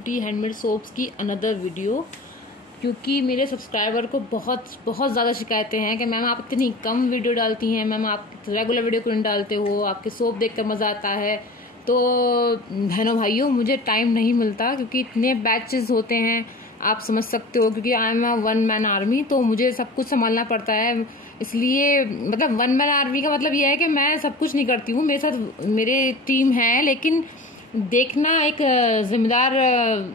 Beauty handmade soaps की another video. क्योंकि मेरे सब्सक्राइबर को बहुत बहुत ज़्यादा शिकायतें हैं कि मैम आप इतनी कम वीडियो डालती हैं, मैम आप रेगुलर वीडियो क्यों नहीं डालते हो, आपके सोप देखकर मज़ा आता है। तो बहनों भाइयों, मुझे टाइम नहीं मिलता क्योंकि इतने बैचेस होते हैं, आप समझ सकते हो। क्योंकि I am a one man army, तो मुझे सब कुछ संभालना पड़ता है। इसलिए मतलब वन मैन आर्मी का मतलब यह है कि मैं सब कुछ नहीं करती हूँ, मेरे साथ मेरे टीम है, लेकिन देखना एक जिम्मेदार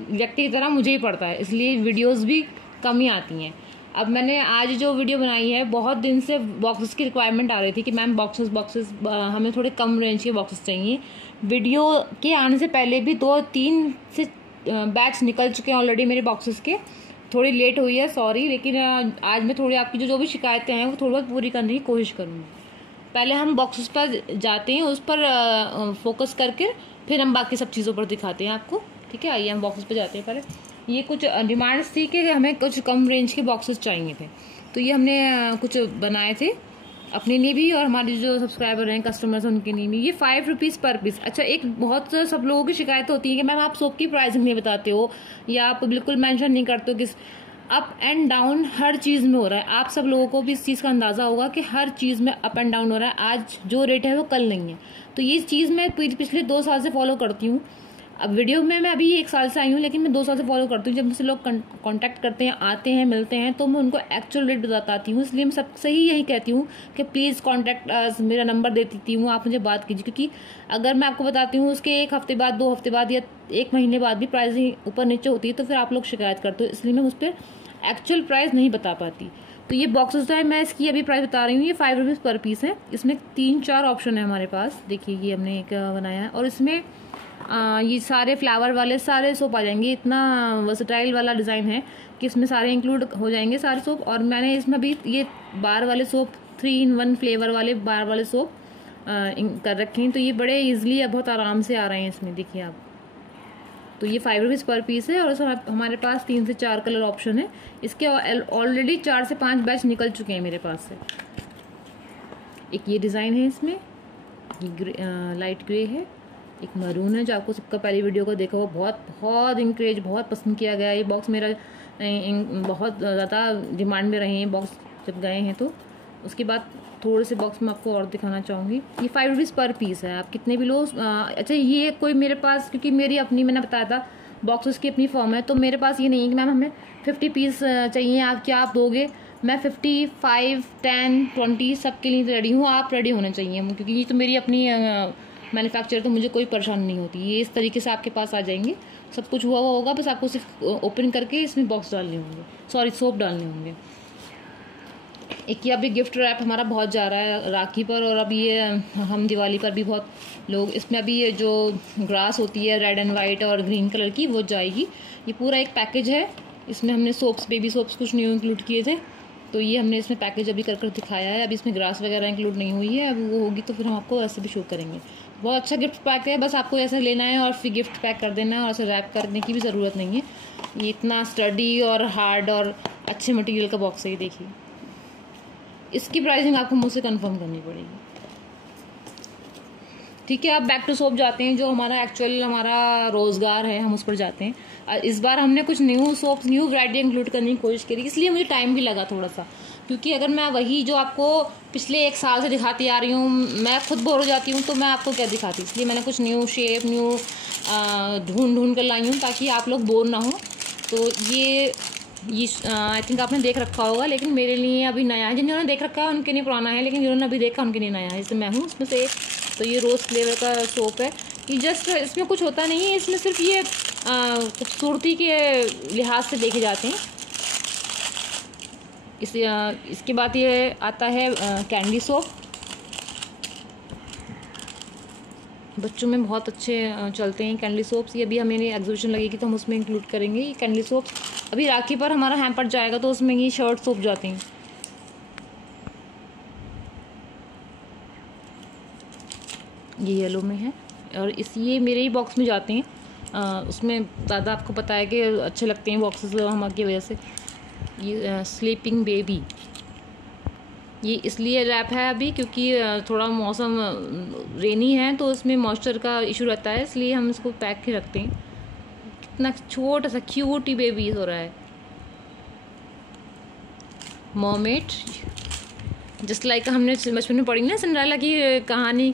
व्यक्ति की तरह मुझे ही पड़ता है, इसलिए वीडियोस भी कम ही आती हैं। अब मैंने आज जो वीडियो बनाई है, बहुत दिन से बॉक्सेस की रिक्वायरमेंट आ रही थी कि मैम बॉक्सेस हमें थोड़े कम रेंज के बॉक्सेस चाहिए। वीडियो के आने से पहले भी 2-3 से बैच निकल चुके हैं ऑलरेडी मेरे बॉक्सेस के। थोड़ी लेट हुई है, सॉरी, लेकिन आज मैं थोड़ी आपकी जो भी शिकायतें हैं वो थोड़ी बहुत पूरी करने की कोशिश करूँगी। पहले हम बॉक्सेस पर जाते हैं, उस पर फोकस करके फिर हम बाकी सब चीज़ों पर दिखाते हैं आपको। ठीक है, आइए हम बॉक्सेस पे जाते हैं। पहले ये कुछ डिमांड्स थी कि हमें कुछ कम रेंज के बॉक्सेस चाहिए थे, तो ये हमने कुछ बनाए थे अपने लिए भी और हमारे जो सब्सक्राइबर हैं, कस्टमर्स, उनके लिए भी। ये 5 रुपीज़ पर पीस। अच्छा, एक बहुत सब लोगों की शिकायत होती है कि मैम आप सोप की प्राइसिंग नहीं बताते हो या आप बिल्कुल मेंशन नहीं करते हो। किस अप एंड डाउन हर चीज़ में हो रहा है। आप सब लोगों को भी इस चीज़ का अंदाज़ा होगा कि हर चीज़ में अप एंड डाउन हो रहा है। आज जो रेट है वो कल नहीं है। तो ये चीज़ मैं पिछले 2 साल से फॉलो करती हूँ। अब वीडियो में मैं अभी 1 साल से आई हूँ, लेकिन मैं 2 साल से फॉलो करती हूँ। जब मुझसे लोग कांटेक्ट करते हैं, आते हैं, मिलते हैं, तो मैं उनको एक्चुअल रेट बताती हूँ। इसलिए मैं सबसे ही यही कहती हूँ कि प्लीज़ कांटेक्ट अस, मेरा नंबर दे देती हूँ, आप मुझे बात कीजिए। क्योंकि अगर मैं आपको बताती हूँ उसके 1 हफ्ते बाद, 2 हफ्ते बाद या 1 महीने बाद भी प्राइसिंग ऊपर नीचे होती है, तो फिर आप लोग शिकायत करते हो। इसलिए मैं उस पर एक्चुअल प्राइस नहीं बता पाती। तो ये बॉक्सेस है, मैं इसकी अभी प्राइस बता रही हूँ। ये 5 रुपीज़ पर पीस है। इसमें 3-4 ऑप्शन है हमारे पास। देखिए, ये हमने एक बनाया है और इसमें ये सारे फ्लावर वाले सारे सोप आ जाएंगे। इतना वर्सेटाइल वाला डिज़ाइन है कि इसमें सारे इंक्लूड हो जाएंगे सारे सोप। और मैंने इसमें भी ये बार वाले सोप, 3 in 1 फ्लेवर वाले बार वाले सोप कर रखे हैं। तो ये बड़े ईजिली बहुत आराम से आ रहे हैं इसमें, देखिए आप। तो ये 5 रुपीज़ पर पीस है और हमारे पास 3 से 4 कलर ऑप्शन है। इसके ऑलरेडी 4 से 5 बैच निकल चुके हैं मेरे पास से। एक ये डिज़ाइन है, इसमें ये लाइट ग्रे है, एक मरून है जो आपको सबका पहली वीडियो को देखा हो, बहुत इंकरेज, बहुत पसंद किया गया। ये बॉक्स मेरा बहुत ज़्यादा डिमांड में रहे हैं बॉक्स जब गए हैं। तो उसके बाद थोड़े से बॉक्स में आपको और दिखाना चाहूँगी। ये 5 रुपीज़ पर पीस है, आप कितने भी लो। अच्छा, ये कोई मेरे पास, क्योंकि मेरी अपनी, मैंने बताया था बॉक्सेस की अपनी फॉर्म है, तो मेरे पास ये नहीं है कि मैम हमें 50 पीस चाहिए, आप क्या आप दोगे। मैं 55, 10, 20 सब के लिए रेडी हूँ, आप रेडी होने चाहिए, क्योंकि ये तो मेरी अपनी मैन्युफैक्चर, तो मुझे कोई परेशानी नहीं होती। ये इस तरीके से आपके पास आ जाएंगे, सब कुछ हुआ होगा, बस आपको सिर्फ ओपन करके इसमें बॉक्स डालने होंगे, सॉरी सोप डालने होंगे। एक ये अभी गिफ्ट रैप हमारा बहुत जा रहा है राखी पर, और अब ये हम दिवाली पर भी बहुत लोग इसमें अभी ये जो ग्रास होती है रेड एंड वाइट और ग्रीन कलर की, वो जाएगी। ये पूरा एक पैकेज है, इसमें हमने सोप्स, बेबी सोप्स कुछ न्यू इंक्लूड किए थे, तो ये हमने इसमें पैकेज अभी कर दिखाया है। अभी इसमें ग्रास वगैरह इंक्लूड नहीं हुई है, अब वो होगी तो फिर हम आपको ऐसे भी शो करेंगे। बहुत अच्छा गिफ्ट पैक है, बस आपको ऐसे लेना है और फिर गिफ्ट पैक कर देना है, और ऐसे रैप करने की भी ज़रूरत नहीं है। ये इतना स्टडी और हार्ड और अच्छे मटेरियल का बॉक्स है। ये देखिए, इसकी प्राइसिंग आपको मुझसे कंफर्म करनी पड़ेगी। ठीक है, अब बैक टू सोप जाते हैं, जो हमारा एक्चुअल हमारा रोज़गार है, हम उस पर जाते हैं। इस बार हमने कुछ new soaps, new variety include करने की कोशिश करी, इसलिए मुझे टाइम भी लगा थोड़ा सा। क्योंकि अगर मैं वही जो आपको पिछले 1 साल से दिखाती आ रही हूँ, मैं खुद बोर हो जाती हूँ, तो मैं आपको क्या दिखाती। इसलिए मैंने कुछ न्यू शेप, न्यू ढूंढ कर लाई हूँ, ताकि आप लोग बोर ना हो। तो ये आई थिंक आपने देख रखा होगा, लेकिन मेरे लिए अभी नया है। जिन्होंने देख रखा है उनके लिए पुराना है, लेकिन जिन्होंने अभी देखा उनके लिए नया है। जैसे मैं हूँ उसमें से एक। तो ये रोज़ फ्लेवर का सोप है। ये जस्ट, इसमें कुछ होता नहीं है, इसमें सिर्फ ये खूबसूरती के लिहाज से देखे जाते हैं। इसके बाद ये आता है कैंडी सोप। बच्चों में बहुत अच्छे चलते हैं कैंडी सोप्स। ये अभी हमें एग्जीबिशन लगेगी तो हम उसमें इंक्लूड करेंगे ये कैंडी सोप्स। अभी राखी पर हमारा हैम्पर जाएगा तो उसमें ये शर्ट सोप जाते हैं। ये येलो में है और ये मेरे ही बॉक्स में जाते हैं। उसमें ज़्यादा आपको पता है कि अच्छे लगते हैं बॉक्सेस हमारी वजह से। ये स्लीपिंग बेबी, ये इसलिए रैप है अभी क्योंकि थोड़ा मौसम रेनी है, तो इसमें मॉइस्चर का इशू रहता है, इसलिए हम इसको पैक ही रखते हैं। कितना छोटा सा क्यूट ही बेबी हो रहा है। मर्मेड, जस्ट लाइक हमने बचपन में पढ़ी ना सिंड्रेला की कहानी,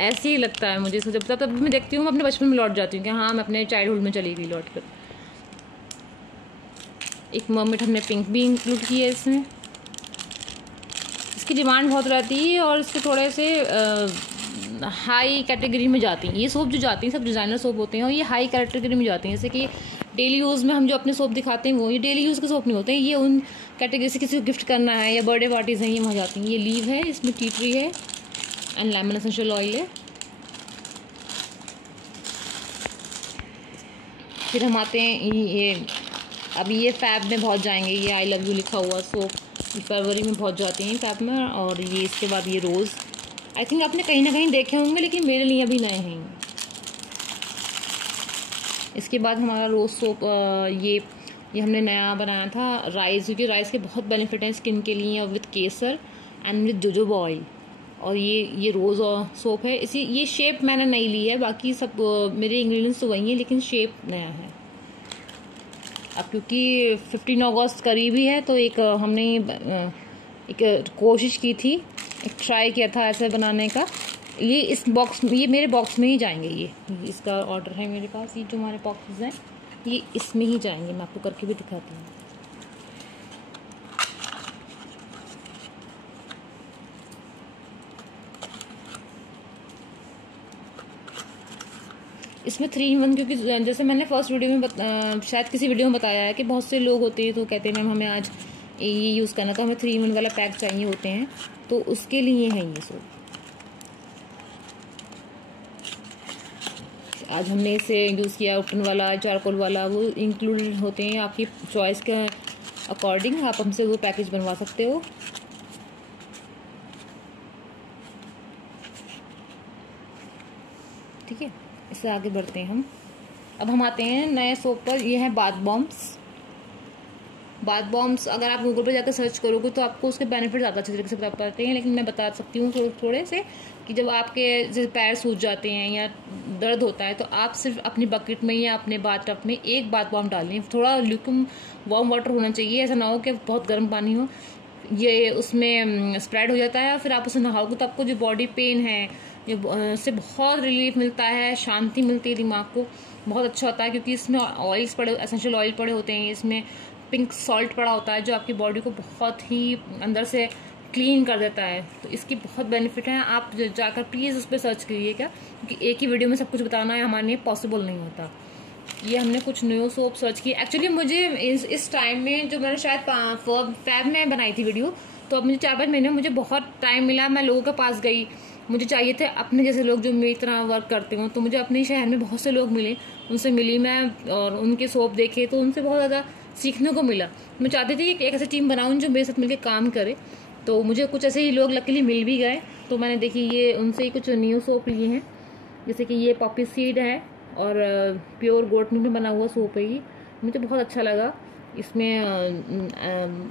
ऐसे ही लगता है मुझे। जब तब मैं देखती हूँ मैं अपने बचपन में लौट जाती हूँ कि हाँ मैं अपने चाइल्डहुड में चली गई लौट कर। एक मर्मेड हमने पिंक भी इंक्लूड की है इसमें। इसकी डिमांड बहुत रहती है और इसके थोड़े से हाई कैटेगरी में जाती हैं ये सोप जो जाती हैं, सब डिज़ाइनर सोप होते हैं और ये हाई कैटेगरी में जाती हैं। जैसे कि डेली यूज़ में हम जो अपने सोप दिखाते हैं वो ये डेली यूज़ के सोप नहीं होते हैं, ये उन कैटेगरी से किसी को गिफ्ट करना है या बर्थडे पार्टीज़ हैं ये वहाँ जाती हैं। ये लीव है, इसमें टी ट्री है एंड लेमन एसेंशियल ऑयल है। फिर हम आते हैं ये, अभी ये फैब में बहुत जाएंगे, ये आई लव यू लिखा हुआ सोप फरवरी में बहुत जाते हैं फैब में। और ये इसके बाद ये रोज़, आई थिंक आपने कहीं ना कहीं देखे होंगे लेकिन मेरे लिए अभी नए हैं। इसके बाद हमारा रोज़ सोप ये हमने नया बनाया था राइस, क्योंकि राइस के बहुत बेनिफिट हैं स्किन के लिए, with Kesar and with jojoba oil. और ये रोज़ सोप है, इसी ये शेप मैंने नहीं ली है, बाकी सब मेरे इंग्रेडिएंट्स तो वही हैं लेकिन शेप नया है। अब क्योंकि 15 अगस्त करीब ही है तो एक हमने एक कोशिश की थी, एक ट्राई किया था ऐसे बनाने का। ये इस बॉक्स, ये मेरे बॉक्स में ही जाएंगे, ये इसका ऑर्डर है मेरे पास, ये जो हमारे बॉक्सेस हैं ये इसमें ही जाएंगे। मैं आपको करके भी दिखाती हूँ। इसमें 3 in 1, क्योंकि जैसे मैंने फर्स्ट वीडियो में शायद किसी वीडियो में बताया है कि बहुत से लोग होते हैं तो कहते हैं मैम हमें आज ये यूज़ करना, तो हमें 3 in 1 वाला पैक चाहिए होते हैं, तो उसके लिए है ये सोप। आज हमने इसे यूज़ किया, उपटन वाला, चारकोल वाला, वो इंक्लूडेड होते हैं। आपकी चॉइस के अकॉर्डिंग आप हमसे वो पैकेज बनवा सकते हो। ठीक है, इससे आगे बढ़ते हैं हम। अब हम आते हैं नए सोप पर, ये है बाथ बॉम्ब्स। बाथ बॉम्ब्स अगर आप गूगल पे जाकर सर्च करोगे तो आपको उसके बेनिफिट ज़्यादा अच्छे तरीके से बता पाते हैं, लेकिन मैं बता सकती हूँ थोड़े से कि जब आपके जैसे पैर सूज जाते हैं या दर्द होता है तो आप सिर्फ अपनी बकेट में या अपने बाथ टब में एक बाथ बॉम्ब डाल लें। थोड़ा ल्यूकम वार्म वाटर होना चाहिए, ऐसा ना हो कि बहुत गर्म पानी हो, ये उसमें स्प्रेड हो जाता है और फिर आप उसे नहाओगे तो आपको जो बॉडी पेन है इससे बहुत रिलीफ मिलता है, शांति मिलती है, दिमाग को बहुत अच्छा होता है। क्योंकि इसमें ऑयल्स पड़े, एसेंशियल ऑयल पड़े होते हैं, इसमें पिंक सॉल्ट पड़ा होता है जो आपकी बॉडी को बहुत ही अंदर से क्लीन कर देता है। तो इसकी बहुत बेनिफिट है, आप जाकर प्लीज़ उस पर सर्च करिएगा, क्योंकि एक ही वीडियो में सब कुछ बताना है हमारे लिए पॉसिबल नहीं होता। ये हमने कुछ न्यू सोप सर्च की। एक्चुअली मुझे इस टाइम में जो मैंने शायद फैब में बनाई थी वीडियो, तो अब मुझे 4-5 महीने में मुझे बहुत टाइम मिला, मैं लोगों के पास गई, मुझे चाहिए थे अपने जैसे लोग जो मेरी तरह वर्क करते हों। तो मुझे अपने शहर में बहुत से लोग मिले, उनसे मिली मैं और उनके सोप देखे तो उनसे बहुत ज़्यादा सीखने को मिला। मैं चाहती थी कि एक ऐसी टीम बनाऊँ जो मेरे साथ मिलकर काम करे, तो मुझे कुछ ऐसे ही लोग लकीली मिल भी गए। तो मैंने देखी ये उनसे ही कुछ न्यू सोप लिए हैं, जैसे कि ये पॉपी सीड है और प्योर गोट मिल्क में बना हुआ सोप है। ये मुझे बहुत अच्छा लगा। इसमें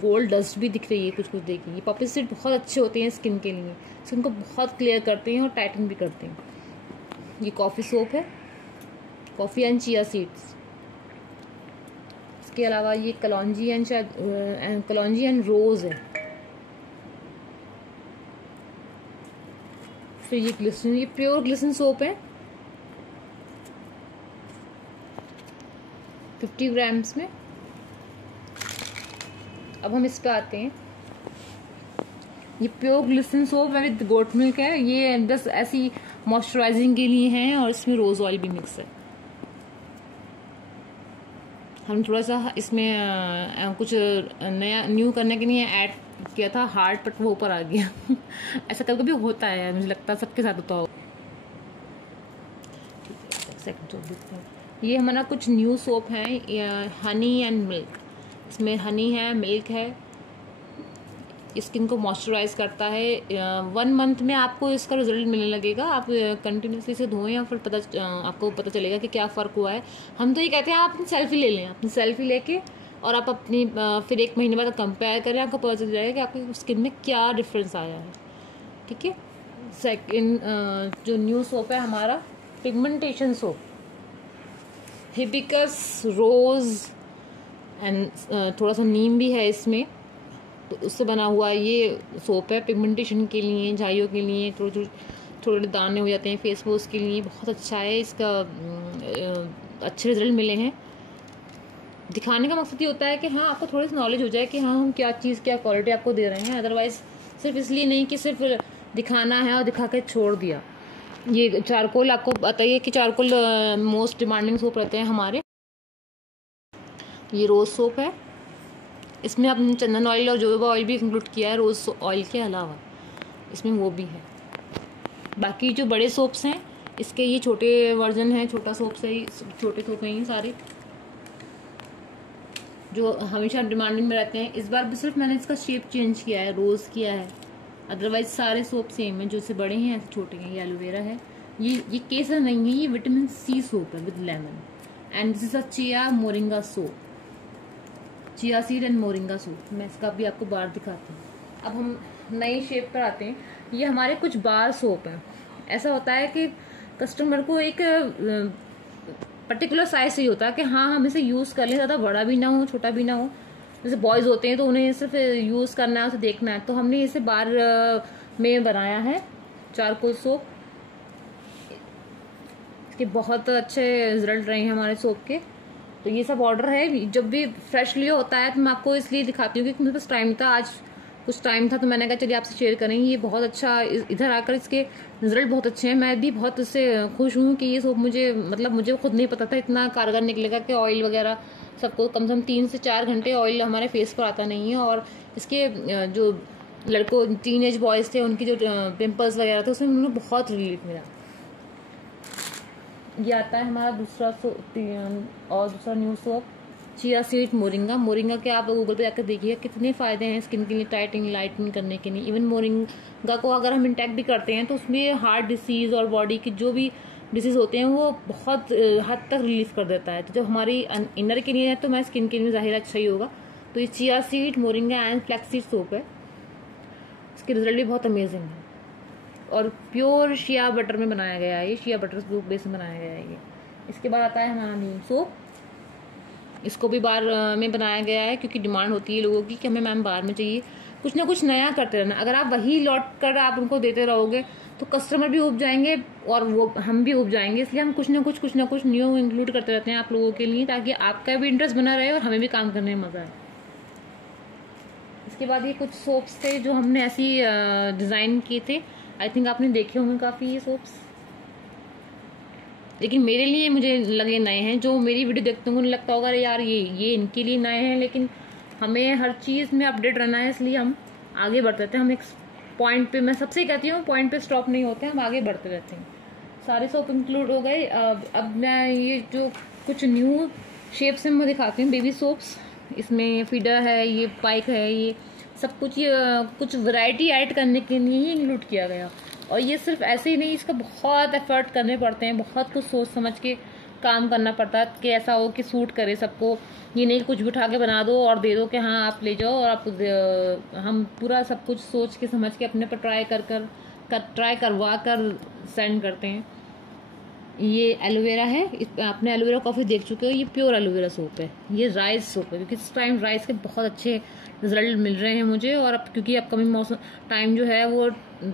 गोल्ड डस्ट भी दिख रही है कुछ देखिए। ये पॉपी सीड बहुत अच्छे होते हैं स्किन के लिए, स्किन को बहुत क्लियर करते हैं और टाइटन भी करते हैं। ये कॉफ़ी सोप है, कॉफ़ी एंड चिया सीड्स। इसके अलावा ये कलौंजी एंड शायद कलौंजी एंड रोज़ है। फिर ये ग्लिसरीन, ये प्योर ग्लिसरीन सोप है 50 ग्राम्स में। अब हम इस पे आते हैं, ये pure glycerine soap with goat milk है। ये बस ऐसी मॉइस्चराइजिंग के लिए है और इसमें रोज ऑयल भी मिक्स है। हम थोड़ा सा इसमें कुछ नया न्यू करने के लिए ऐड किया था हार्ड, बट वो ऊपर आ गया ऐसा कभी कभी होता है, मुझे लगता है सबके साथ होता हो। ये हमारा कुछ न्यू सोप है, हनी एंड मिल्क। इसमें हनी है, मिल्क है, स्किन को मॉइस्चराइज करता है। 1 मंथ में आपको इसका रिजल्ट मिलने लगेगा। आप कंटिन्यूसली इसे धोएं या फिर आपको पता चलेगा कि क्या फ़र्क हुआ है। हम तो ये कहते हैं आप अपनी सेल्फी ले लें, अपनी सेल्फी लेके और आप अपनी फिर 1 महीने बाद कंपेयर करें, आपको पता चल जाएगा कि आपकी स्किन में क्या डिफरेंस आया है। ठीक है। सेकंड जो न्यू सोप है हमारा pigmentation soap. Hibiscus, rose and थोड़ा सा नीम भी है इसमें, तो उससे बना हुआ ये सोप है। पिगमेंटेशन के लिए, झाइयों के लिए, थोड़े थोड़े दाने हो जाते हैं फेस वॉश के लिए, बहुत अच्छा है। इसका अच्छे रिजल्ट मिले हैं। दिखाने का मकसद ये होता है कि हाँ आपको थोड़ी सी नॉलेज हो जाए कि हाँ हम क्या चीज़, क्या क्वालिटी आपको दे रहे हैं। अदरवाइज सिर्फ इसलिए नहीं कि सिर्फ दिखाना है और दिखा के छोड़ दिया। ये चारकोल, आपको बताइए कि चारकोल मोस्ट डिमांडिंग सोप रहते हैं हमारे। ये रोज़ सोप है, इसमें आपने चंदन ऑयल और जोजोबा ऑयल भी इंक्लूड किया है रोज़ ऑयल के अलावा, इसमें वो भी है। बाकी जो बड़े सोप्स हैं इसके ये छोटे वर्जन है, छोटा सोप से ही, छोटे सोप हैं ये सारे जो हमेशा डिमांडिंग में रहते हैं। इस बार भी सिर्फ मैंने इसका शेप चेंज किया है, रोज़ किया है, अदरवाइज सारे सोप सेम है। जो से बड़े हैं ऐसे छोटे हैं। ये एलोवेरा है, ये केसर नहीं है, ये विटामिन सी सोप है with lemon. And this is a chia moringa soap, chia seed and moringa soap. मैं इसका भी आपको बार दिखाती हूँ। अब हम नई शेप पर आते हैं। ये हमारे कुछ बार सोप हैं। ऐसा होता है कि कस्टमर को एक पर्टिकुलर साइज चाहिए होता है कि हाँ हम इसे यूज़ कर लें, ज़्यादा बड़ा भी ना हो, छोटा भी ना हो। जैसे बॉयज़ होते हैं तो उन्हें सिर्फ यूज़ करना है, उसे देखना है। तो हमने इसे बार में बनाया है चारकोल सोप। इसके बहुत अच्छे रिजल्ट रहे हैं हमारे सोप के। तो ये सब ऑर्डर है, जब भी फ्रेशली होता है तो मैं आपको इसलिए दिखाती हूँ कि मेरे पास टाइम था, आज कुछ टाइम था, तो मैंने कहा चलिए आपसे शेयर करेंगे। ये बहुत अच्छा, इधर आकर इसके रिजल्ट बहुत अच्छे हैं। मैं भी बहुत इससे खुश हूँ कि ये सोप मुझे खुद नहीं पता था इतना कारगर निकलेगा कि ऑयल वगैरह सबको कम से कम 3 से 4 घंटे ऑयल हमारे फेस पर आता नहीं है। और इसके जो लड़कों, टीनेज बॉयज़ थे, उनकी जो पिंपल्स वगैरह थे उसमें उन्हें बहुत रिलीफ मिला। ये आता है हमारा दूसरा और दूसरा new soap, chia seed moringa. Moringa के आप गूगल पे जाकर देखिए कितने फ़ायदे हैं स्किन के लिए, टाइटनिंग, लाइटनिंग करने के लिए। इवन मोरिंगा को अगर हम इंटेक भी करते हैं तो उसमें हार्ट डिसीज़ और बॉडी की जो भी डिसीज़ होते हैं वो बहुत हद तक रिलीफ कर देता है। तो जब हमारी इनर के लिए है तो मैं स्किन के लिए ज़ाहिर अच्छा ही होगा। तो ये chia seed, moringa and flax seed soap है। इसके रिजल्ट भी बहुत अमेजिंग है और प्योर शिया बटर में बनाया गया है। ये शिया बटर बेस में बनाया गया है ये। इसके बाद आता है हमारा नीम सोप। इसको भी बार में बनाया गया है क्योंकि डिमांड होती है लोगों की कि हमें मैम बार में चाहिए। कुछ ना कुछ नया करते रहना। अगर आप वही लौट कर आप उनको देते रहोगे तो कस्टमर भी उब जाएंगे और वो हम भी उब जाएंगे। इसलिए हम कुछ ना कुछ न्यू इंक्लूड करते रहते हैं आप लोगों के लिए, ताकि आपका भी इंटरेस्ट बना रहे और हमें भी काम करने में मज़ा आए। इसके बाद ये कुछ सोप्स थे जो हमने ऐसी डिज़ाइन किए थे। आई थिंक आपने देखे होंगे काफ़ी ये सोप्स, लेकिन मेरे लिए मुझे लगे नए हैं। जो मेरी वीडियो देखते होंगे उन्हें लगता होगा यार ये इनके लिए नए हैं, लेकिन हमें हर चीज़ में अपडेट रहना है, इसलिए हम आगे बढ़ते रहते हैं। हम एक पॉइंट पे, मैं सबसे कहती हूँ, पॉइंट पे स्टॉप नहीं होते, हम आगे बढ़ते रहते हैं। सारे सोप इंक्लूड हो गए। अब मैं ये जो कुछ न्यू शेप से मैं दिखाती हूँ। बेबी सोप्स, इसमें फीडर है, ये पाइक है, ये सब कुछ, ये कुछ वैरायटी ऐड करने के लिए ही इंक्लूड किया गया। और ये सिर्फ ऐसे ही नहीं, इसका बहुत एफर्ट करने पड़ते हैं, बहुत कुछ सोच समझ के काम करना पड़ता है कि ऐसा हो कि सूट करे सबको। ये नहीं कुछ भी उठा के बना दो और दे दो कि हाँ आप ले जाओ। और आप हम पूरा सब कुछ सोच के समझ के अपने पर ट्राई करवा कर सेंड करते हैं। ये एलोवेरा है, आपने एलोवेरा कॉफ़ी देख चुके हो। ये प्योर एलोवेरा सोप है। ये राइस सोप है क्योंकि इस टाइम राइस के बहुत अच्छे रिजल्ट मिल रहे हैं मुझे। और अब क्योंकि अपकमिंग मौसम टाइम जो है वो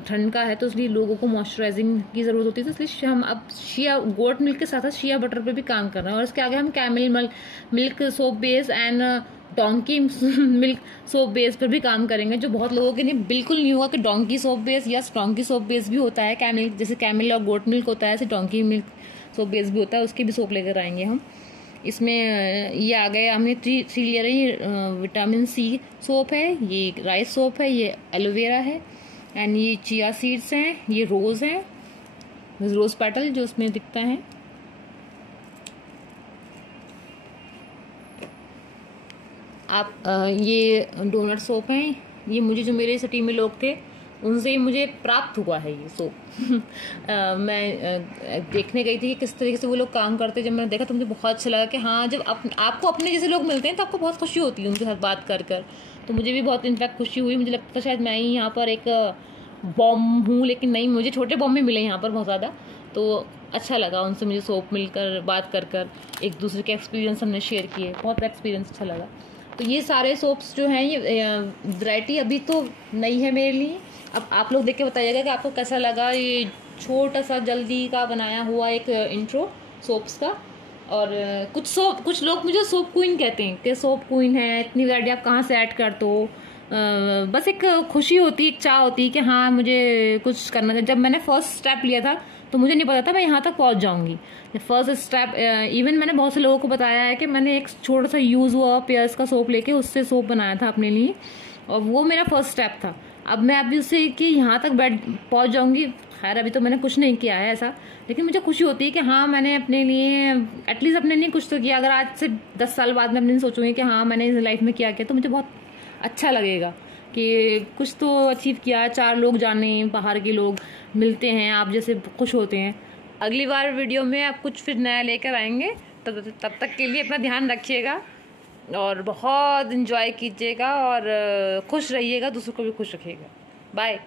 ठंड का है, तो इसलिए लोगों को मॉइस्चराइजिंग की ज़रूरत होती है। तो इसलिए हम अब शिया गोट मिल्क के साथ साथ शिया बटर पे भी काम कर रहे हैं। और इसके आगे हम camel milk soap base and donkey milk soap base पर भी काम करेंगे, जो बहुत लोगों के लिए बिल्कुल नहीं होगा कि डोंकी सोप बेस, या डोंकी सोप बेस भी होता है। कैमल, जैसे कैमल और गोट मिल्क होता है, ऐसे डोंकी मिल्क सोप बेस भी होता है। उसके भी सोप लेकर आएंगे हम। इसमें ये आ गए, हमने 3 लेयर है। ये विटामिन सी सोप है, ये राइस सोप है, ये एलोवेरा है एंड ये चिया सीड्स हैं, ये रोज़ हैं, रोज़ पेटल जो उसमें दिखता है। आप ये डोनट सोप हैं। ये मुझे, जो मेरे सिटी में लोग थे उनसे मुझे प्राप्त हुआ है ये सोप। मैं देखने गई थी कि किस तरीके से वो लोग काम करते। जब मैंने देखा तो मुझे बहुत अच्छा लगा कि हाँ, जब आपको अपने जैसे लोग मिलते हैं तो आपको बहुत खुशी होती है उनके साथ बात कर कर। तो मुझे भी बहुत इनफैक्ट खुशी हुई। मुझे लगता था शायद मैं ही यहाँ पर एक बॉम्ब हूँ, लेकिन नहीं, मुझे छोटे बॉम्ब भी मिले यहाँ पर बहुत ज़्यादा। तो अच्छा लगा उनसे मुझे सोप मिलकर, बात कर कर, एक दूसरे के एक्सपीरियंस हमने शेयर किए, बहुत एक्सपीरियंस अच्छा लगा। तो ये सारे सोप्स जो हैं, ये वैरायटी अभी तो नई है मेरे लिए। अब आप लोग देख के बताइएगा कि आपको कैसा लगा ये छोटा सा जल्दी का बनाया हुआ एक इंट्रो सोप्स का। और कुछ लोग मुझे सोप क्वीन कहते हैं कि सोप क्वीन है, इतनी वैरायटी आप कहाँ से ऐड कर दो। बस एक खुशी होती है, एक चाह होती है कि हाँ मुझे कुछ करना था। जब मैंने फर्स्ट स्टेप लिया था तो मुझे नहीं पता था मैं यहाँ तक पहुँच जाऊँगी। फर्स्ट स्टेप इवन मैंने बहुत से लोगों को बताया है कि मैंने एक छोटा सा यूज़ हुआ पेयर्स का सोप लेके उससे सोप बनाया था अपने लिए, और वो मेरा फर्स्ट स्टेप था। अब मैं अभी उससे कि यहाँ तक पहुँच जाऊँगी, खैर अभी तो मैंने कुछ नहीं किया है ऐसा, लेकिन मुझे खुशी होती है कि हाँ मैंने अपने लिए एटलीस्ट अपने लिए कुछ तो किया। अगर आज से 10 साल बाद मैं अपने लिए सोचूंगी कि हाँ मैंने इस लाइफ में क्या किया, तो मुझे बहुत अच्छा लगेगा कि कुछ तो अचीव किया। 4 लोग जाने, बाहर के लोग मिलते हैं, आप जैसे खुश होते हैं। अगली बार वीडियो में आप कुछ फिर नया लेकर आएंगे, तब तक के लिए अपना ध्यान रखिएगा और बहुत इंजॉय कीजिएगा और खुश रहिएगा, दूसरों को भी खुश रखिएगा। बाय।